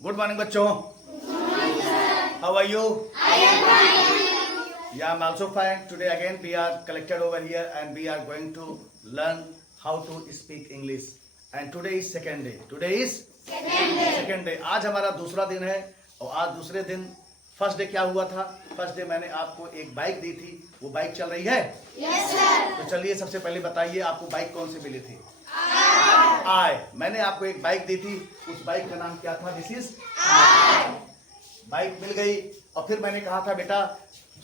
Good morning, बच्चों. How are you? I am fine. Yeah, I'm also fine. Today again we are collected over here and we are going to learn how to speak English. And today is second day. Today is second day. आज हमारा दूसरा दिन है और आज दूसरे दिन first day क्या हुआ था? फर्स्ट डे मैंने आपको एक बाइक दी थी. वो बाइक चल रही है? Yes, sir. तो चलिए सबसे पहले बताइए आपको बाइक कौन सी मिली थी? आई. मैंने आपको एक बाइक दी थी. उस बाइक का नाम क्या था? This is I. बाइक मिल गई और फिर मैंने कहा था बेटा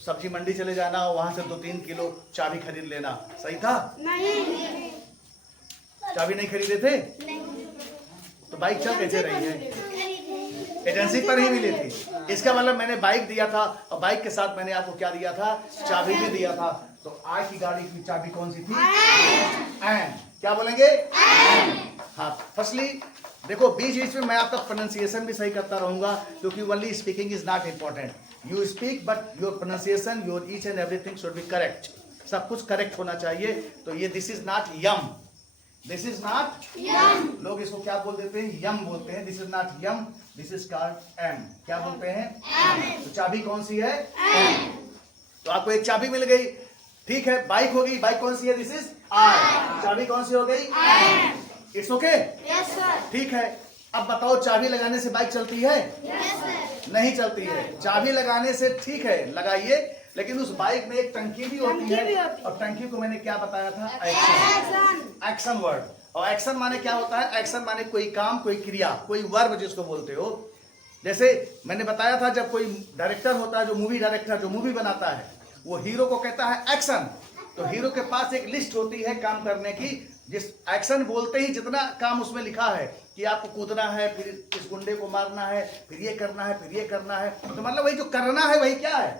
सब्जी मंडी चले जाना और वहां से 2-3 किलो चाबी खरीद लेना. सही था? नहीं. चाबी नहीं खरीदे थे? तो बाइक चल कैसे रही है? एजेंसी पर ही मिली थी. इसका मतलब मैंने बाइक दिया था और बाइक के साथ मैंने आपको क्या दिया था? चाबी भी दिया था. तो आज की गाड़ी की चाबी कौन सी थी? एंड. क्या बोलेंगे? हाँ. फर्स्टली देखो बीच में मैं आपका प्रोनाउंसिएशन भी सही करता रहूंगा क्योंकि only speaking is not important. You speak but your pronunciation your each and everything should be correct. सब कुछ करेक्ट होना चाहिए. तो ये this is not yum. This is not yum. लोग इसको क्या बोल देते हैं? यम बोलते हैं. This is not yum. This is called am. क्या बोलते हैं? एम. तो चाबी कौन सी है? एम. तो आपको एक चाबी मिल गई. ठीक है. बाइक होगी. बाइक कौन सी है? This is I. चाबी कौन सी हो गई? Am. It's okay. Yes, sir. ठीक है. अब बताओ चाबी लगाने से बाइक चलती है? Yes, sir. नहीं चलती है. चाबी लगाने से ठीक है लगाइए लेकिन उस बाइक में एक टंकी भी होती है और टंकी को मैंने क्या बताया था? एक्शन. Action word. और एक्शन माने क्या होता है? एक्शन माने कोई काम, कोई क्रिया, कोई वर्ब जिसको बोलते हो. जैसे मैंने बताया था जब कोई डायरेक्टर होता है, जो मूवी डायरेक्टर जो मूवी बनाता है, वो हीरो को कहता है एक्शन. तो हीरो के पास एक लिस्ट होती है काम करने की. जिस एक्शन बोलते ही जितना काम उसमें लिखा है कि आपको कूदना है, फिर इस गुंडे को मारना है, फिर ये करना है, फिर ये करना है. तो मतलब वही जो करना है वही क्या है?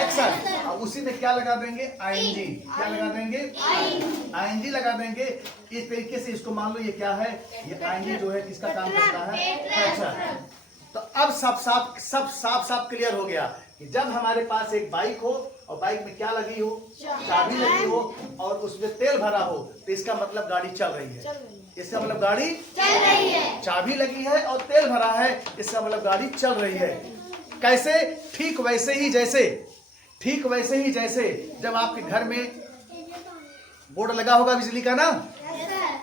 एक्शन. और उसी में क्या लगा देंगे? आईएनजी. क्या लगा देंगे? आईएनजी लगा देंगे. इस तरीके से इसको मान लो ये क्या है? ये आईएनजी जो है किसका काम करता है? एक्शन. तो अब सब साफ क्लियर हो गया कि जब हमारे पास एक बाइक हो और बाइक में क्या लगी हो? चाबी लगी हो और उसमें तेल भरा हो तो इसका मतलब गाड़ी चल रही है. इसका मतलब गाड़ी चल रही है. चाबी लगी है और तेल भरा है इसका मतलब गाड़ी चल रही है. कैसे? ठीक वैसे ही जैसे जब आपके घर में बोर्ड लगा होगा बिजली का ना,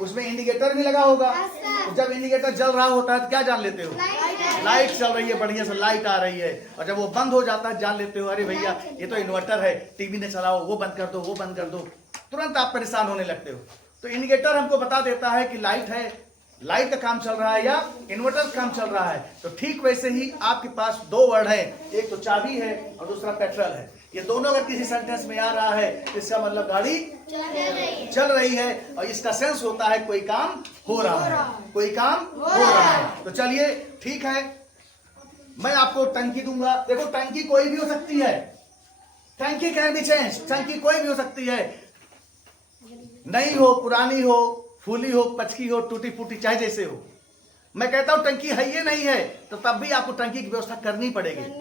उसमें इंडिकेटर भी लगा होगा. तो जब इंडिकेटर जल रहा होता है तो क्या जान लेते हो? लाइट चल रही है, बढ़िया से लाइट आ रही है. और जब वो बंद हो जाता है जान लेते हो अरे भैया ये तो इन्वर्टर है, टीवी ने चलाओ, वो बंद कर दो. तुरंत आप परेशान होने लगते हो. तो इंडिकेटर हमको बता देता है कि लाइट है, लाइट का काम चल रहा है या इन्वर्टर का काम चल रहा है. तो ठीक वैसे ही आपके पास दो वर्ड है, एक तो चाबी है और दूसरा पेट्रोल है. ये दोनों अगर किसी सेंटेंस में आ रहा है इसका मतलब गाड़ी चल रही है और इसका सेंस होता है कोई काम हो रहा है, कोई काम हो रहा है. तो चलिए ठीक है, मैं आपको टंकी दूंगा. देखो टंकी कोई भी हो सकती है. टंकी कैन बी चेंज. टंकी कोई भी हो सकती है. नई हो, पुरानी हो, फूली हो, पचकी हो, टूटी फूटी, चाहे जैसे हो. मैं कहता हूं टंकी है ये नहीं है तो तब भी आपको टंकी की व्यवस्था करनी पड़ेगी.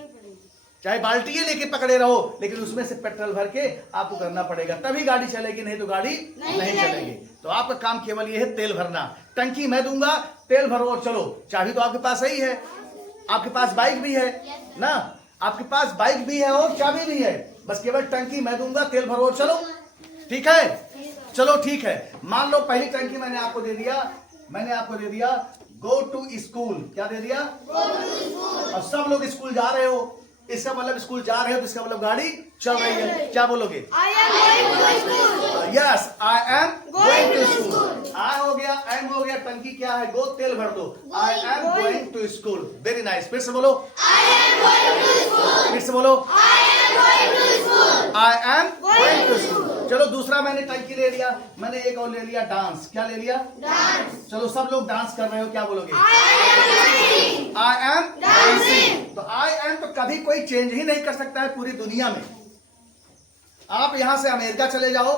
चाहे बाल्टी लेके पकड़े रहो लेकिन उसमें से पेट्रोल भर के आपको करना पड़ेगा, तभी गाड़ी चलेगी, नहीं तो गाड़ी नहीं चलेगी. तो आपका काम केवल ये है तेल भरना. टंकी मैं दूंगा, तेल भरो और चलो. चाबी तो आपके पास ही है, आपके पास बाइक भी है ना, आपके पास बाइक भी है और चाबी भी है. बस केवल टंकी मैं दूंगा, तेल भरो और चलो. ठीक है? चलो ठीक है. मान लो पहली टंकी मैंने आपको दे दिया गो टू स्कूल. क्या दे दिया? और सब लोग स्कूल जा रहे हो. इसका मतलब स्कूल जा रहे हो तो इसका मतलब गाड़ी चल रही है. क्या बोलोगे? Yes, I am going to school. I हो गया, एम हो गया, टंकी क्या है? गो, तेल भर दो. I am going to school. Very nice. फिर से बोलो. फिर से बोलो. I am going to school. चलो दूसरा मैंने टंकी ले लिया, मैंने एक और ले लिया डांस. क्या ले लिया? डांस. चलो सब लोग डांस कर रहे हो, क्या बोलोगे? I am dancing. तो आई एम तो कभी कोई चेंज ही नहीं कर सकता है पूरी दुनिया में. आप यहां से अमेरिका चले जाओ,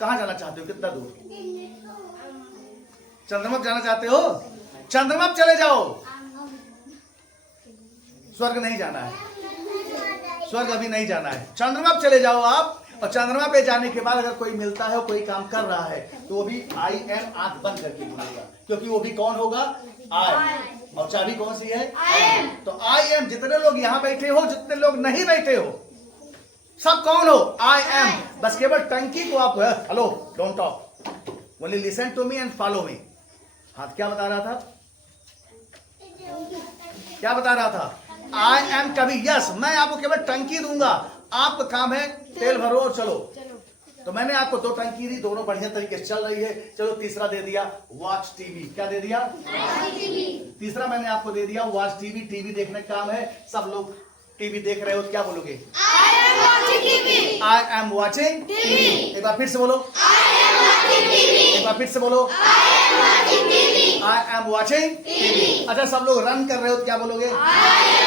कहां जाना चाहते हो? कितना दूर? चंद्रमा जाना चाहते हो? चंद्रमा चले जाओ. स्वर्ग नहीं जाना है, स्वर्ग अभी नहीं जाना है. चंद्रमा चले जाओ आप. और चंद्रमा पे जाने के बाद अगर कोई मिलता है और कोई काम कर रहा है तो वो भी आई एम आंख बंद करके बोलेगा, क्योंकि वो भी कौन होगा? आई. और चाबी कौन सी है? I am. तो आई एम, जितने लोग यहाँ बैठे हो, जितने लोग नहीं बैठे हो, सब कौन हो? I am. बस केवल टंकी को आप hello, don't talk, only listen to me and follow me. हाथ क्या बता रहा था? क्या बता रहा था? आई एम कभी यस, मैं आपको केवल टंकी दूंगा, आपका काम है तेल भरो और चलो। तो मैंने आपको 2 टंकी दी, दोनों बढ़िया तरीके से चल रही है। चलो तीसरा दे दिया, वॉच टीवी। क्या दे दिया? तीसरा मैंने आपको दे दिया वॉच टीवी। टीवी देखने का काम है, सब लोग टीवी देख रहे हो, क्या बोलोगे? I am watching TV. I am watching TV. एक बार फिर से बोलो, I am watching TV. एक बार फिर से बोलो, I am watching TV. I am watching TV. अच्छा, सब लोग रन कर रहे हो तो क्या बोलोगे? I am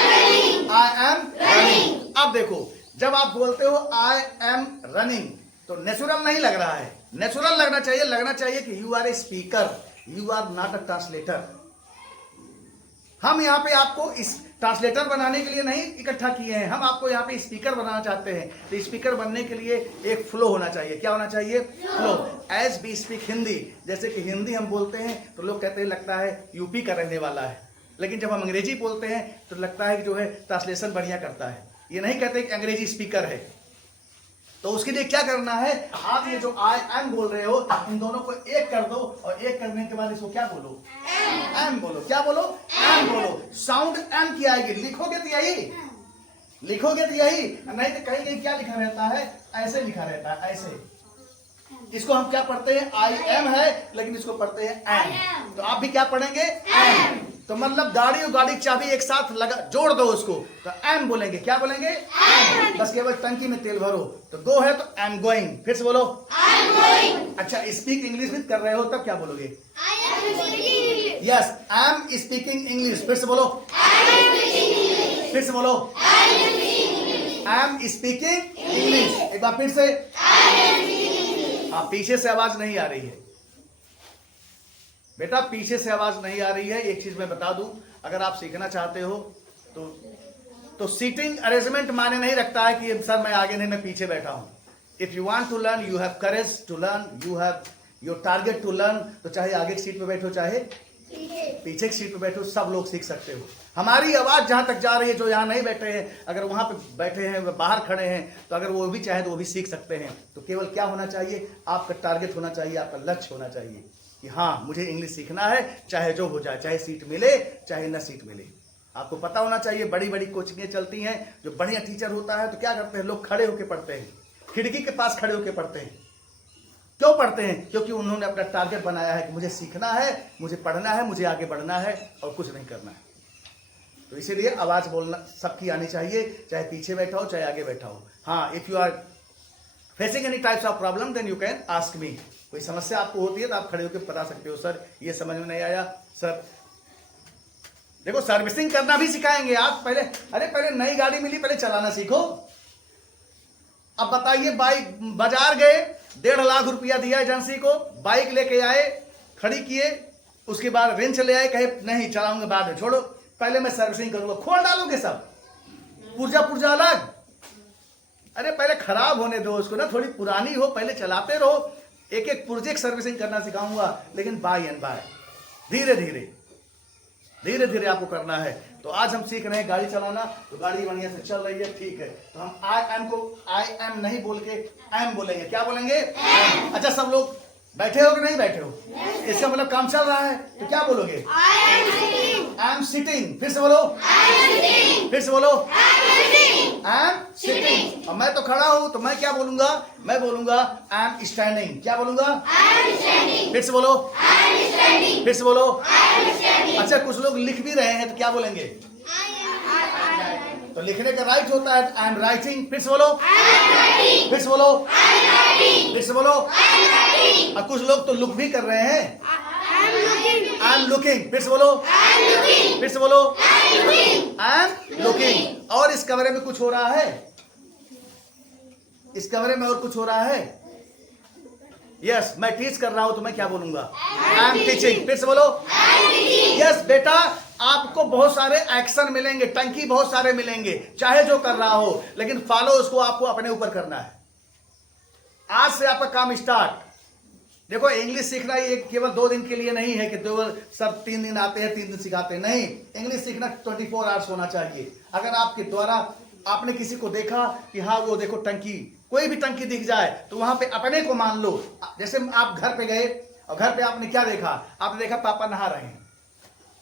running. I am running. अब देखो, जब आप बोलते हो आई एम रनिंग तो नेचुरल नहीं लग रहा है। नेचुरल लगना चाहिए कि you are a speaker, you are not a translator. हम यहाँ पे आपको इस ट्रांसलेटर बनाने के लिए नहीं इकट्ठा किए हैं, हम आपको यहाँ पे स्पीकर बनाना चाहते हैं। तो स्पीकर बनने के लिए एक फ्लो होना चाहिए। क्या होना चाहिए? Flow. As we speak Hindi, जैसे कि हिंदी हम बोलते हैं तो लोग कहते हैं लगता है यूपी का रहने वाला है, लेकिन जब हम अंग्रेजी बोलते हैं तो लगता है कि जो है ट्रांसलेशन बढ़िया करता है। ये नहीं कहते कि अंग्रेजी स्पीकर है। तो उसके लिए क्या करना है, आप ये जो आई एम बोल रहे हो, इन दोनों को एक कर दो और एक करने के बाद इसको क्या बोलो? एम बोलो। क्या बोलो? एम बोलो। साउंड एम की आएगी, लिखोगे तो यही, लिखोगे तो यही, नहीं तो कहीं कहीं क्या लिखा रहता है? ऐसे लिखा रहता है, ऐसे। इसको हम क्या पढ़ते हैं? आई एम है, लेकिन इसको पढ़ते हैं एम। तो आप भी क्या पढ़ेंगे? एम। तो मतलब गाड़ी और गाड़ी की चाबी एक साथ लगा, जोड़ दो उसको, तो एम बोलेंगे। क्या बोलेंगे? एम। बस केवल टंकी में तेल भरो। तो गो है तो एम गोइंग। फिर से बोलो, I am going. अच्छा स्पीक इंग्लिश भी कर रहे हो तब क्या बोलोगे? I am speaking. Yes, I am speaking English. फिर से बोलो, I am speaking English. फिर से बोलो, I am speaking English. I am speaking English. एक बार फिर से। I am speaking English. हाँ, पीछे से आवाज नहीं आ रही है बेटा, पीछे से आवाज नहीं आ रही है। एक चीज मैं बता दूं, अगर आप सीखना चाहते हो तो सीटिंग अरेंजमेंट माने नहीं रखता है कि सर मैं आगे नहीं, मैं पीछे बैठा हूं। If you want to learn, you have courage to learn, you have your target to learn, तो चाहे आगे की सीट पे बैठो चाहे पीछे की सीट पे बैठो, सब लोग सीख सकते हो। हमारी आवाज जहां तक जा रही है, जो यहाँ नहीं बैठे हैं, अगर वहां पे बैठे हैं, बाहर खड़े हैं, तो अगर वो भी चाहे तो वो भी सीख सकते हैं। तो केवल क्या होना चाहिए? आपका टारगेट होना चाहिए, आपका लक्ष्य होना चाहिए कि हाँ मुझे इंग्लिश सीखना है, चाहे जो हो जाए, चाहे सीट मिले चाहे न सीट मिले। आपको पता होना चाहिए, बड़ी बड़ी कोचिंगें चलती हैं, जो बढ़िया टीचर होता है तो क्या करते हैं, लोग खड़े होकर पढ़ते हैं, खिड़की के पास खड़े होकर पढ़ते हैं। क्यों पढ़ते हैं? क्योंकि उन्होंने अपना टारगेट बनाया है कि मुझे सीखना है, मुझे पढ़ना है, मुझे आगे बढ़ना है और कुछ नहीं करना है। तो इसीलिए आवाज बोलना सबकी आनी चाहिए, चाहे पीछे बैठा हो चाहे आगे बैठा हो। हाँ, if you are facing any types of problem then you can ask me. कोई समस्या आपको होती है तो आप खड़े होकर बता सकते हो, सर ये समझ में नहीं आया सर। देखो सर्विसिंग करना भी सिखाएंगे आप। पहले नई गाड़ी मिली, पहले चलाना सीखो। अब बताइए, बाइक बाजार गए, 1.5 लाख रुपया दिया एजेंसी को, बाइक लेके आए, खड़ी किए, उसके बाद रेंज ले आए, कहे नहीं चलाऊंगा बाद में, छोड़ो पहले मैं सर्विसिंग करूंगा। खोल डालोगे सब, पुर्जा अलग। अरे पहले खराब होने दो उसको ना, थोड़ी पुरानी हो, पहले चलाते रहो। एक एक पुर्जे की सर्विसिंग करना सिखाऊंगा, लेकिन बाय एंड बाय, धीरे धीरे आपको करना है। तो आज हम सीख रहे हैं गाड़ी चलाना, तो गाड़ी बढ़िया से चल रही है, ठीक है। तो हम आई एम को आई एम नहीं बोल के एम बोलेंगे। क्या बोलेंगे? अच्छा, सब लोग बैठे हो कि नहीं बैठे हो? इसका मतलब काम चल रहा है, तो क्या बोलोगे? I am sitting. I am sitting. फिर से बोलो, I am sitting. फिर से बोलो, I am sitting. I am sitting. और मैं तो खड़ा हूं, तो मैं क्या बोलूंगा? मैं बोलूंगा आई एम स्टैंडिंग। क्या बोलूंगा? I am standing. फिर से बोलो, I am standing. फिर से बोलो। I am standing. अच्छा, कुछ लोग लिख भी रहे हैं तो क्या बोलेंगे? तो लिखने का राइट होता है, आई एम राइटिंग। फिर से बोलो, I am writing. फिर से बोलो, I am writing. फिर से बोलो। I am writing. और कुछ लोग तो लुक भी कर रहे हैं, I am looking. I am looking. फिर से बोलो, I am looking. फिर से बोलो, I am looking. I am looking. और इस कमरे में कुछ हो रहा है, इस कमरे में और कुछ हो रहा है। यस, मैं टीच कर रहा हूं तो मैं क्या बोलूंगा? I am teaching. फिर से बोलो, I am teaching. यस बेटा, आपको बहुत सारे एक्शन मिलेंगे, टंकी बहुत सारे मिलेंगे, चाहे जो कर रहा हो, लेकिन फॉलो उसको आपको अपने ऊपर करना है। आज से आपका काम स्टार्ट। देखो इंग्लिश सीखना ये केवल 2 दिन के लिए नहीं है कि दो सब 3 दिन आते हैं 3 दिन सिखाते हैं, नहीं। इंग्लिश सीखना 24 आवर्स होना चाहिए। अगर आपके द्वारा आपने किसी को देखा कि हाँ वो देखो टंकी, कोई भी टंकी दिख जाए तो वहां पे अपने को मान लो। जैसे आप घर पे गए और घर पे आपने क्या देखा, आपने देखा पापा नहा रहे हैं,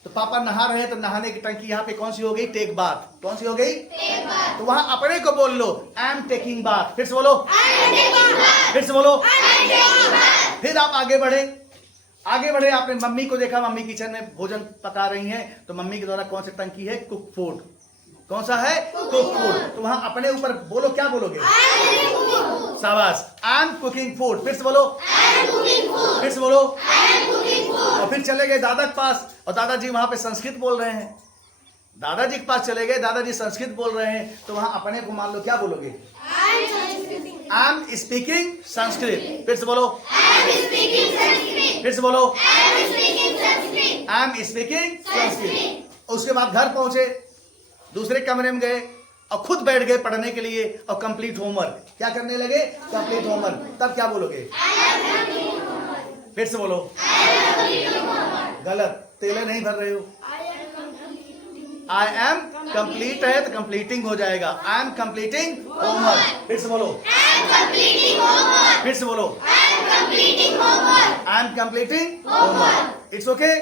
तो पापा नहा रहे हैं तो नहाने की टंकी यहाँ पे कौन सी हो गई, टेक बाथ। कौन सी हो गई, टेक बाथ। तो वहां अपने को बोल लो आई एम टेकिंग बाथ। फिर से बोलो, फिर से बोलो। फिर आप आगे बढ़े, आपने मम्मी को देखा, मम्मी किचन में भोजन पका रही हैं, तो मम्मी के द्वारा कौन सी टंकी है, कुक फूड। कौन सा है, कुक फूड। तो वहां अपने ऊपर बोलो, क्या बोलोगे, शाबाश, आई एम कुकिंग फूड। फिर से बोलो, फिर से बोलो। और फिर चले गए दादा के पास और दादाजी वहां पे संस्कृत बोल रहे हैं। दादाजी के पास चले गए, दादाजी संस्कृत बोल रहे हैं, तो वहां अपने को मान लो क्या बोलोगे, आई एम स्पीकिंग संस्कृत। फिर से बोलो, फिर से बोलो, आई एम स्पीकिंग संस्कृत। उसके बाद घर पहुंचे, दूसरे कमरे में गए और खुद बैठ गए पढ़ने के लिए और कंप्लीट होमवर्क। क्या करने लगे, कंप्लीट होमवर्क। तब क्या बोलोगे, फिर से बोलो, गलत, तेले नहीं भर रहे हो। आई एम कंप्लीट है तो कंप्लीटिंग हो जाएगा, आई एम कंप्लीटिंग होमवर्क। फिर से बोलो, फिर से बोलो, I M completing homework. It's okay.